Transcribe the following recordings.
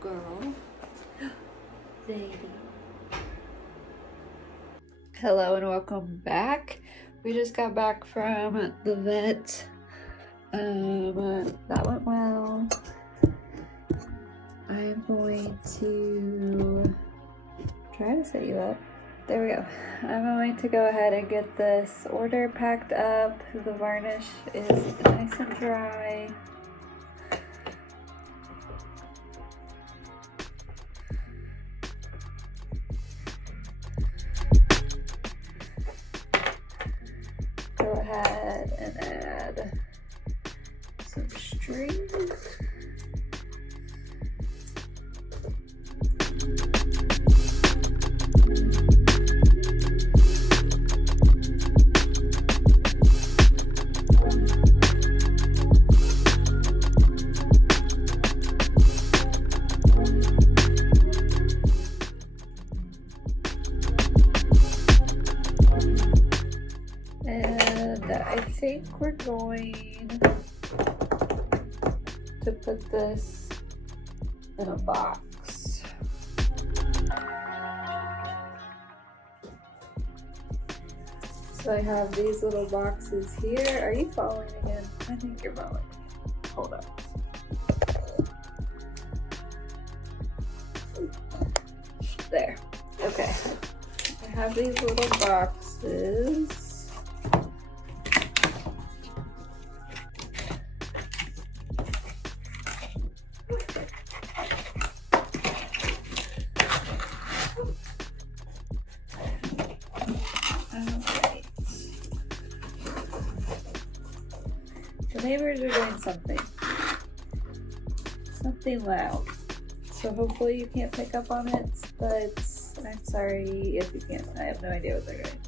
girl. Baby. Hello and welcome back. We just got back from the vet. That went well. I'm going to try to set you up. There we go. I'm going to go ahead and get this order packed up. The varnish is nice and dry. Go ahead and add some string. And I think we're going to put this in a box. So I have these little boxes here. Are you following again? I think you're following again. Hold up. There. Okay. I have these little boxes. Alright. The neighbors are doing something loud. So hopefully you can't pick up on it, but I'm sorry if you can't. I have no idea what they're doing.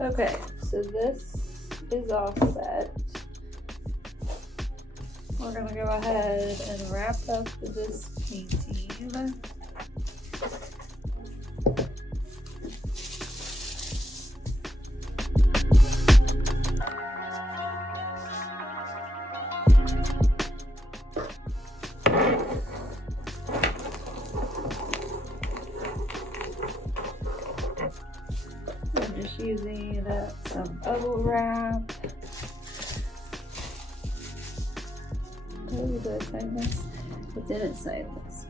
Okay, so this is all set. We're gonna go ahead and wrap up this painting. I'm just using some bubble wrap. Oh, did I sign this? I didn't sign this.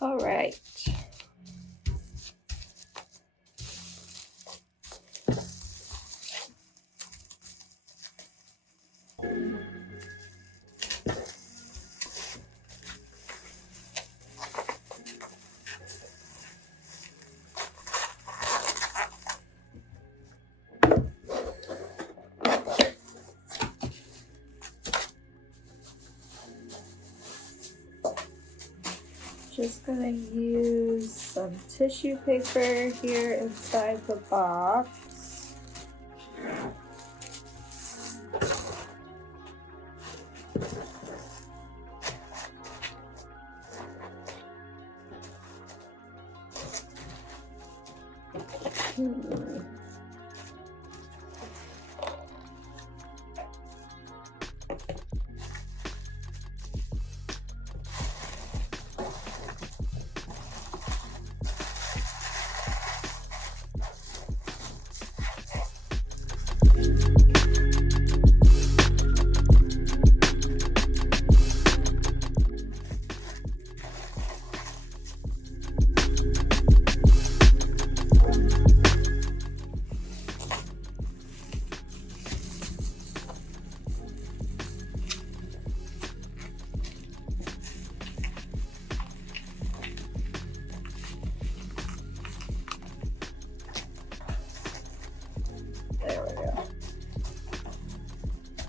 All right. Just gonna use some tissue paper here inside the box.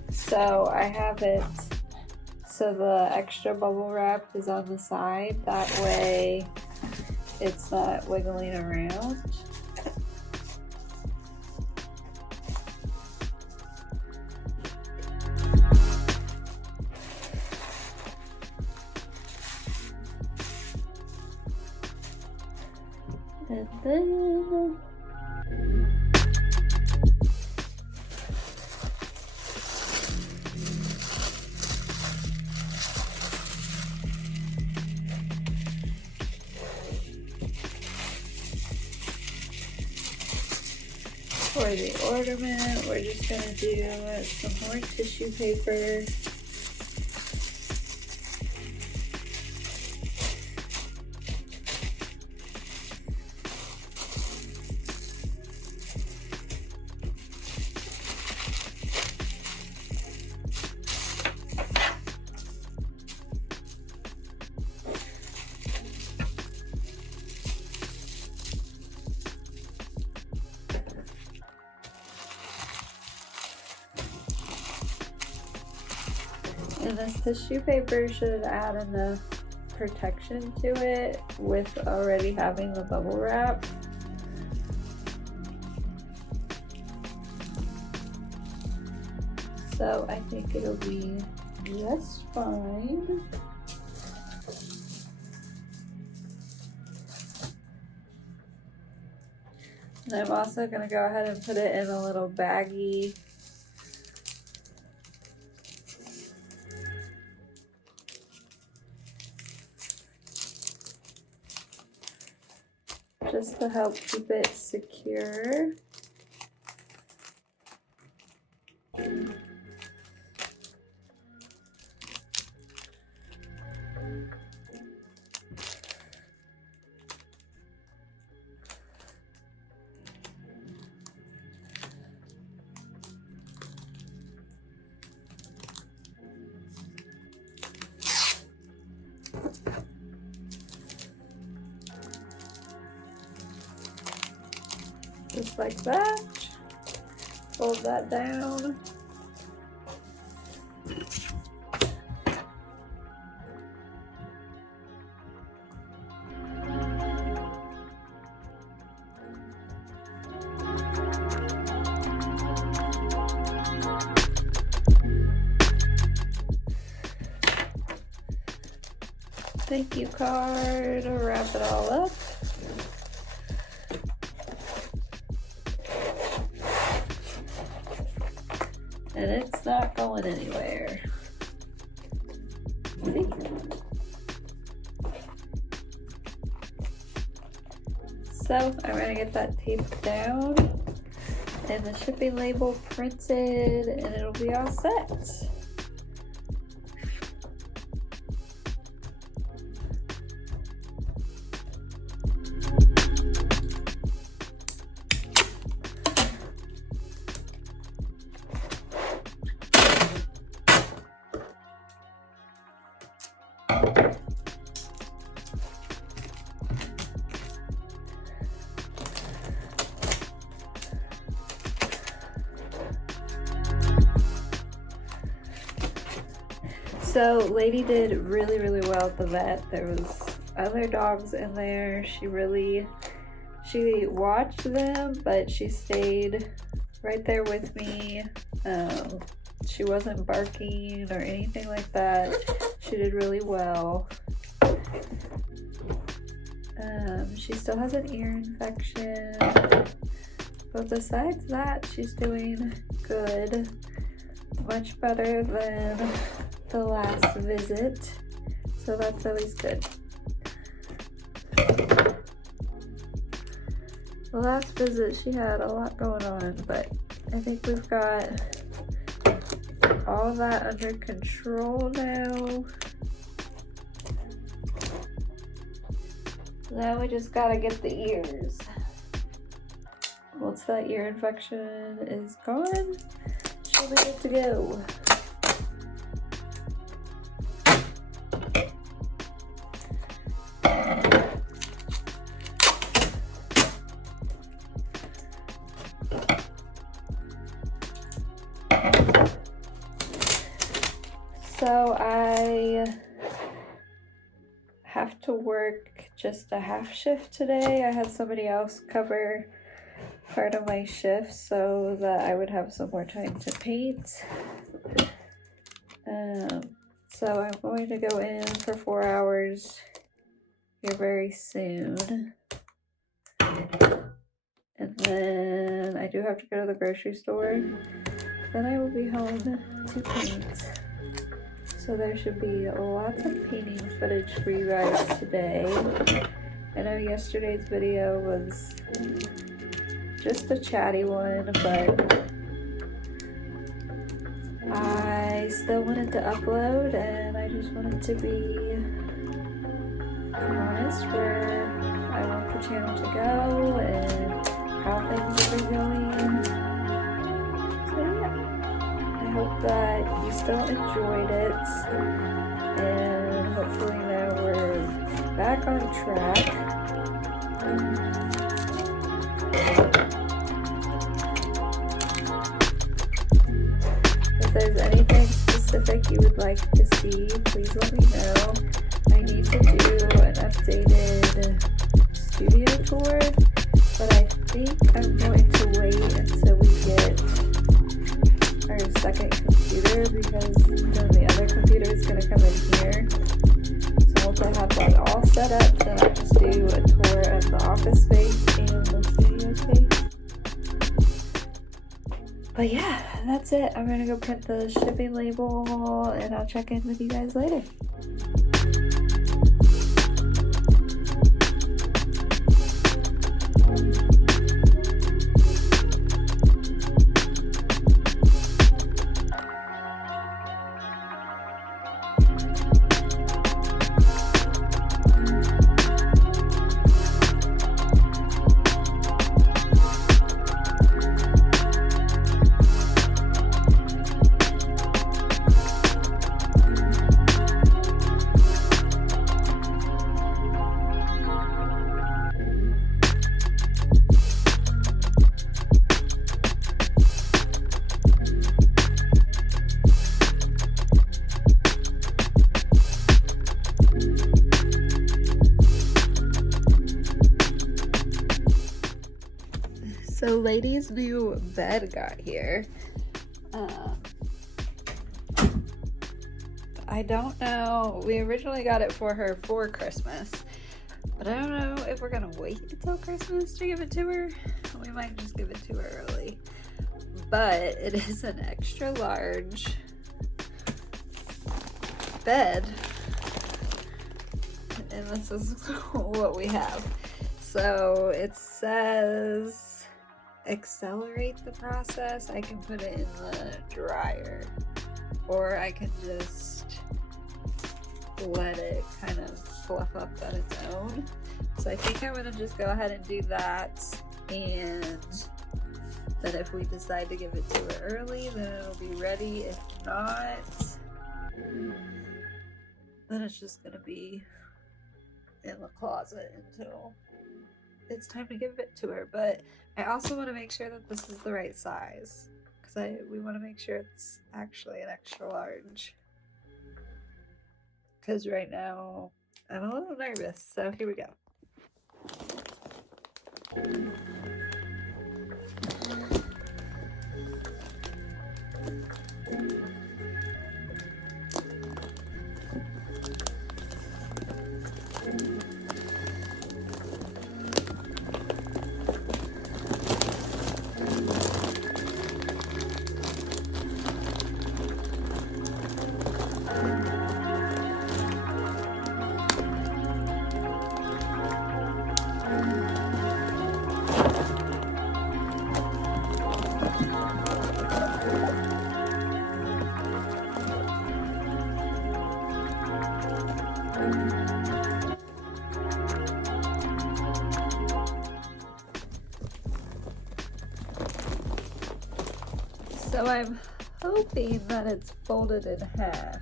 So I have it so the extra bubble wrap is on the side. That way it's not wiggling around. And then for the ornament, we're just gonna do some more tissue paper. And this tissue paper should add enough protection to it with already having the bubble wrap. So I think it'll be just fine. And I'm also going to go ahead and put it in a little baggie. Just to help keep it secure. Just like that. Fold that down. Thank you card to wrap it all up. And it's not going anywhere. See? So I'm gonna get that taped down and the shipping label printed and it'll be all set. So Lady did really well at the vet. There was other dogs in there. She watched them, but she stayed right there with me. She wasn't barking or anything like that. She did really well. She still has an ear infection, but besides that, she's doing good. Much better than the last visit, so that's always good. The last visit she had a lot going on, but I think we've got all of that under control now. Now we just gotta get the ears. Once that ear infection is gone, she'll be good to go. So I have to work just a half shift today. I had somebody else cover part of my shift so that I would have some more time to paint. So I'm going to go in for 4 hours here very soon. And then I do have to go to the grocery store. Then I will be home to paint. So there should be lots of painting footage for you guys today. I know yesterday's video was just a chatty one, but I still wanted to upload and I just wanted to be honest where I want the channel to go and how things have been going. So yeah, I hope that you still enjoyed it, and hopefully now we're back on track. If there's anything specific you would like to see, please let me know. I need to do an updated studio tour, but I think I'm going to wait until we get our second computer, because then the other computer is going to come in here. So once I have that all set up, then I'll just do a tour of the office space and the studio space. But yeah, that's it. I'm going to go print the shipping label and I'll check in with you guys later. So Lady's new bed got here. I don't know. We originally got it for her for Christmas, but I don't know if we're gonna wait until Christmas to give it to her. We might just give it to her early. But it is an extra large bed, and this is what we have. So it says accelerate the process. I can put it in the dryer, or I can just let it kind of fluff up on its own. So I think I'm gonna just go ahead and do that, and then if we decide to give it to her early, then it'll be ready. If not, then it's just gonna be in the closet until it's time to give it to her. But I also want to make sure that this is the right size, because we want to make sure it's actually an extra large, because right now I'm a little nervous. So here we go. So I'm hoping that it's folded in half,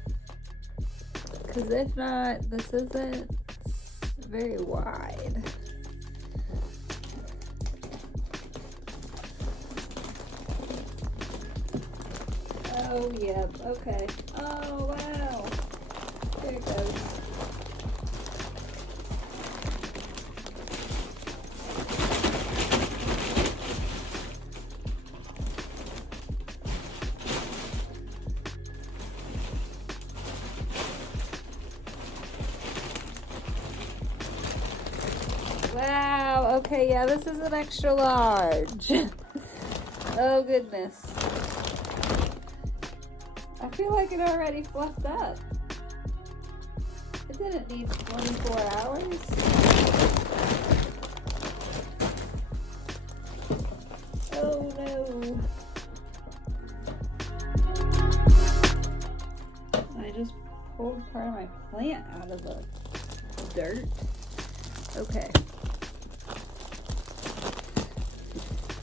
because if not, this isn't very wide. Oh, yep, okay. Oh, wow. There it goes. Wow, Okay, yeah, this is an extra large. Oh goodness. I feel like it already fluffed up. It didn't need 24 hours. Oh no. I just pulled part of my plant out of the dirt. Okay.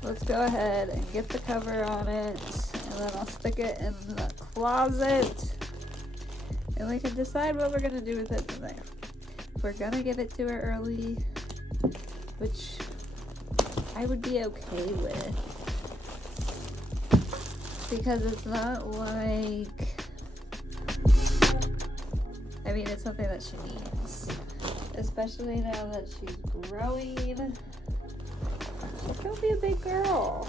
Let's go ahead and get the cover on it, and then I'll stick it in the closet, and we can decide what we're gonna do with it from there. If we're gonna give it to her early, which I would be okay with, because it's not like, I mean, it's something that she needs, especially now that she's growing. She's gonna be a big girl.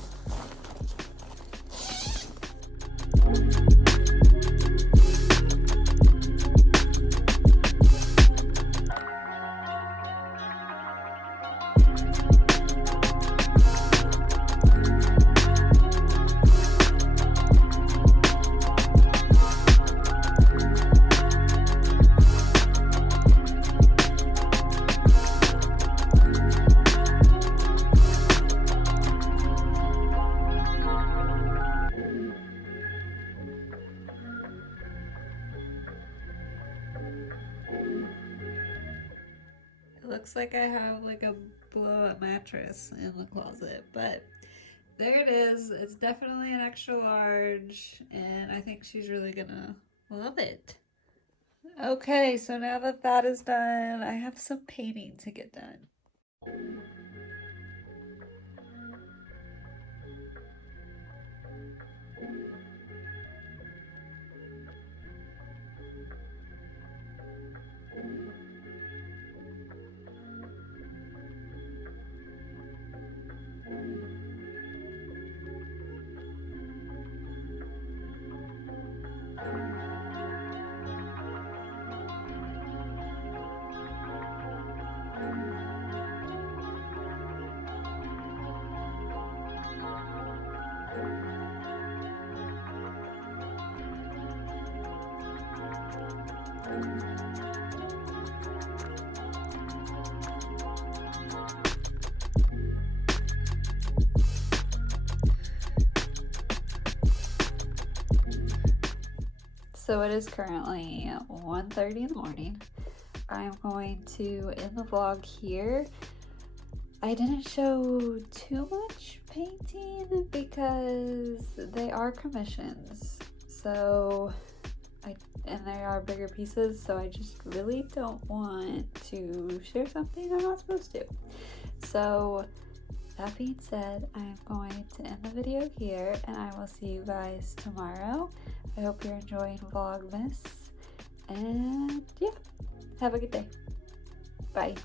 It looks like I have like a blow-up mattress in the closet, but there it is. It's definitely an extra large, and I think she's really gonna love it. Okay, so now that that is done, I have some painting to get done. So it is currently 1:30 in the morning. I'm going to end the vlog here. I didn't show too much painting because they are commissions. And they are bigger pieces, so I just really don't want to share something I'm not supposed to. So that being said, I'm going to end the video here, and I will see you guys tomorrow. I hope you're enjoying Vlogmas, and yeah, have a good day. Bye.